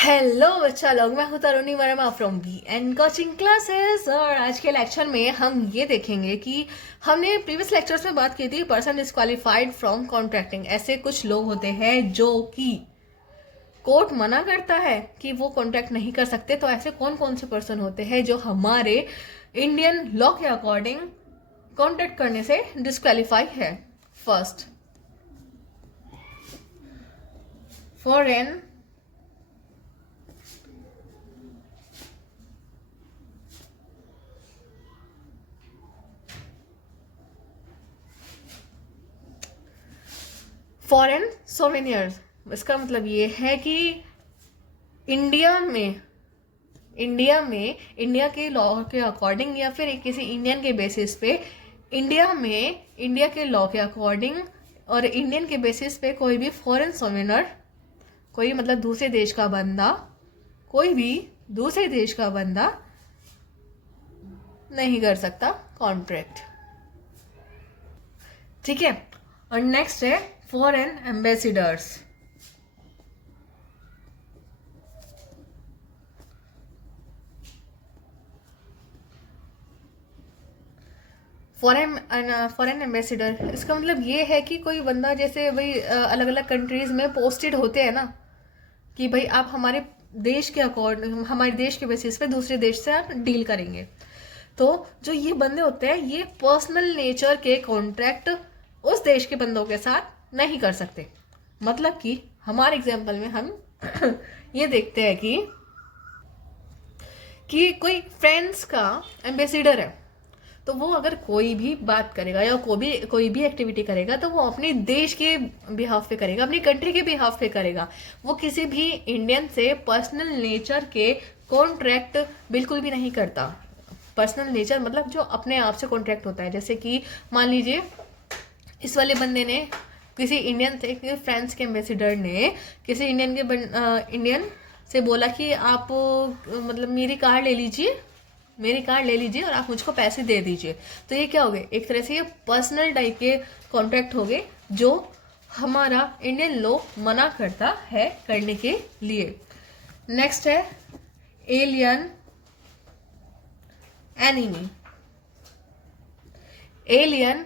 Hello बच्चा लोग, मैं हूं Taruni Verma from B and coaching classes. और आज के लेक्चर में हम ये देखेंगे कि हमने प्रीवियस लेक्चर्स में बात की थी पर्सन डिस्क्वालिफाइड फ्रॉम कॉन्ट्रैक्टिंग। ऐसे कुछ लोग होते हैं जो कि कोर्ट मना करता है कि वो कॉन्ट्रैक्ट नहीं कर सकते। तो ऐसे कौन कौन से पर्सन होते हैं जो हमारे इंडियन लॉ के अकॉर्डिंग कॉन्ट्रैक्ट करने से डिस्क्वालीफाई है? First, foreign foreign souvenirs. इसका मतलब ये है कि इंडिया में इंडिया के लॉ के अकॉर्डिंग या फिर किसी इंडियन के बेसिस पे इंडिया के लॉ के अकॉर्डिंग और इंडियन के बेसिस पे कोई भी फॉरेन सोवेनियर, कोई मतलब दूसरे देश का बंदा, कोई भी दूसरे देश का बंदा नहीं कर सकता कॉन्ट्रैक्ट। ठीक है। और नेक्स्ट है फॉरेन एम्बेसिडर्स। फॉरेन एम्बेसिडर, इसका मतलब ये है कि कोई बंदा जैसे भाई अलग अलग कंट्रीज में पोस्टेड होते हैं ना, कि भाई आप हमारे देश के अकॉर्डिंग, हमारे देश के बेसिस पे दूसरे देश से आप डील करेंगे। तो जो ये बंदे होते हैं ये पर्सनल नेचर के कॉन्ट्रैक्ट उस देश के बंदों के साथ नहीं कर सकते। मतलब कि हमारे एग्जाम्पल में हम ये देखते हैं कि कोई फ्रेंड्स का एम्बेसडर है, तो वो अगर कोई भी बात करेगा या कोई भी एक्टिविटी करेगा तो वो अपने देश के बिहाफ पे करेगा, अपनी कंट्री के बिहाफ पे करेगा। वो किसी भी इंडियन से पर्सनल नेचर के कॉन्ट्रैक्ट बिल्कुल भी नहीं करता। पर्सनल नेचर मतलब जो अपने आप से कॉन्ट्रैक्ट होता है। जैसे कि मान लीजिए इस वाले बंदे ने किसी इंडियन से, फ्रांस के एम्बेसडर ने किसी इंडियन से बोला कि आप मतलब मेरी कार ले लीजिए और आप मुझको पैसे दे दीजिए। तो ये क्या हो गए? एक तरह से ये पर्सनल टाइप के कॉन्ट्रैक्ट हो गए जो हमारा इंडियन लॉ मना करता है करने के लिए। नेक्स्ट है एलियन एनिमी। एलियन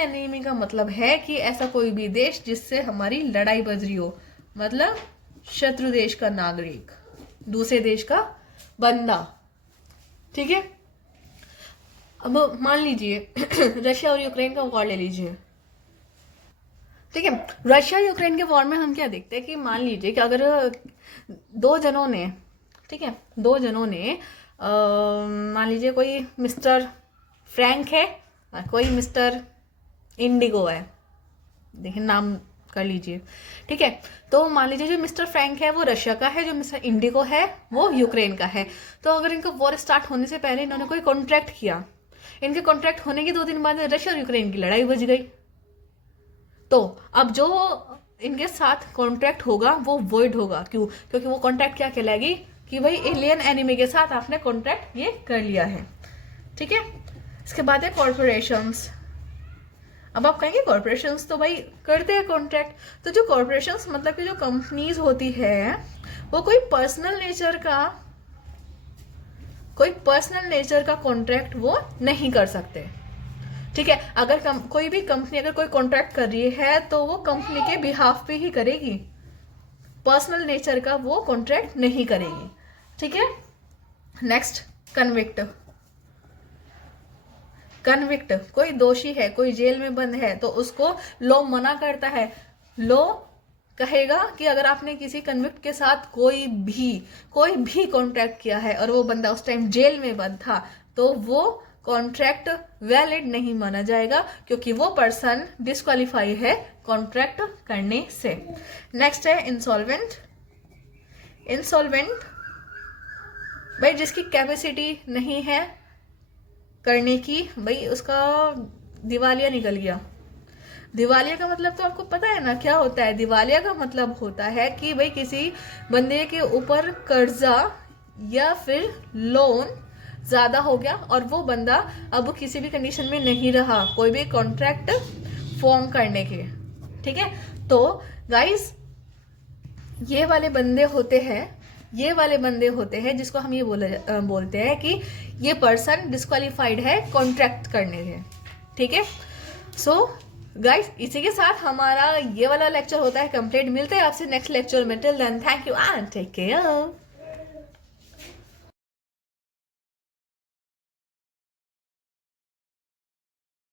एनिमी का मतलब है कि ऐसा कोई भी देश जिससे हमारी लड़ाई बज रही हो, मतलब शत्रु देश का नागरिक, दूसरे देश का बंदा। ठीक है। अब मान लीजिए रशिया और यूक्रेन का वॉर ले लीजिए। ठीक है। रशिया यूक्रेन के वॉर में हम क्या देखते हैं कि मान लीजिए कि अगर दो जनों ने मान लीजिए कोई मिस्टर फ्रैंक है और कोई मिस्टर इंडिगो है, देखिए नाम कर लीजिए। ठीक है। तो मान लीजिए जो मिस्टर फ्रैंक है वो रशिया का है, जो मिस्टर इंडिगो है वो यूक्रेन का है। तो अगर इनका वॉर स्टार्ट होने से पहले इन्होंने कोई कॉन्ट्रैक्ट किया, इनके कॉन्ट्रैक्ट होने के 2 दिन बाद रशिया और यूक्रेन की लड़ाई बज गई, तो अब जो इनके साथ कॉन्ट्रैक्ट होगा वो वॉइड होगा। क्यों? क्योंकि वो कॉन्ट्रैक्ट क्या कहलाएगी कि भाई एलियन एनिमी के साथ आपने कॉन्ट्रैक्ट ये कर लिया है। ठीक है। इसके बाद है कॉर्पोरेशंस। अब आप कहेंगे कॉर्पोरेशंस तो भाई करते हैं कॉन्ट्रैक्ट। तो जो कॉर्पोरेशंस मतलब कि जो कंपनीज होती है वो कोई पर्सनल नेचर का कॉन्ट्रैक्ट वो नहीं कर सकते। ठीक है। अगर कोई भी कंपनी अगर कोई कॉन्ट्रैक्ट कर रही है तो वो कंपनी के बिहाफ पे ही करेगी, पर्सनल नेचर का वो कॉन्ट्रैक्ट नहीं करेगी। ठीक है। नेक्स्ट कन्विक्ट, कोई दोषी है, कोई जेल में बंद है, तो उसको लॉ मना करता है। लॉ कहेगा कि अगर आपने किसी कन्विक्ट के साथ कोई भी कॉन्ट्रैक्ट किया है और वो बंदा उस टाइम जेल में बंद था, तो वो कॉन्ट्रैक्ट वैलिड नहीं माना जाएगा क्योंकि वो पर्सन डिस्क्वालीफाई है कॉन्ट्रैक्ट करने से। नेक्स्ट है इंसॉल्वेंट भाई जिसकी कैपेसिटी नहीं है करने की, भाई उसका दिवालिया निकल गया। दिवालिया का मतलब तो आपको पता है ना क्या होता है? दिवालिया का मतलब होता है कि भाई किसी बंदे के ऊपर कर्जा या फिर लोन ज्यादा हो गया और वो बंदा अब किसी भी कंडीशन में नहीं रहा कोई भी कॉन्ट्रैक्ट फॉर्म करने के। ठीक है। तो गाइस ये वाले बंदे होते हैं, ये वाले बंदे होते हैं जिसको हम ये बोलते हैं कि ये पर्सन डिस्क्वालीफाइड है कॉन्ट्रैक्ट करने से, ठीक है। सो गाइस, इसी के साथ हमारा ये वाला लेक्चर होता है कंप्लीट। मिलते हैं आपसे नेक्स्ट लेक्चर में। Till then, thank you and take care.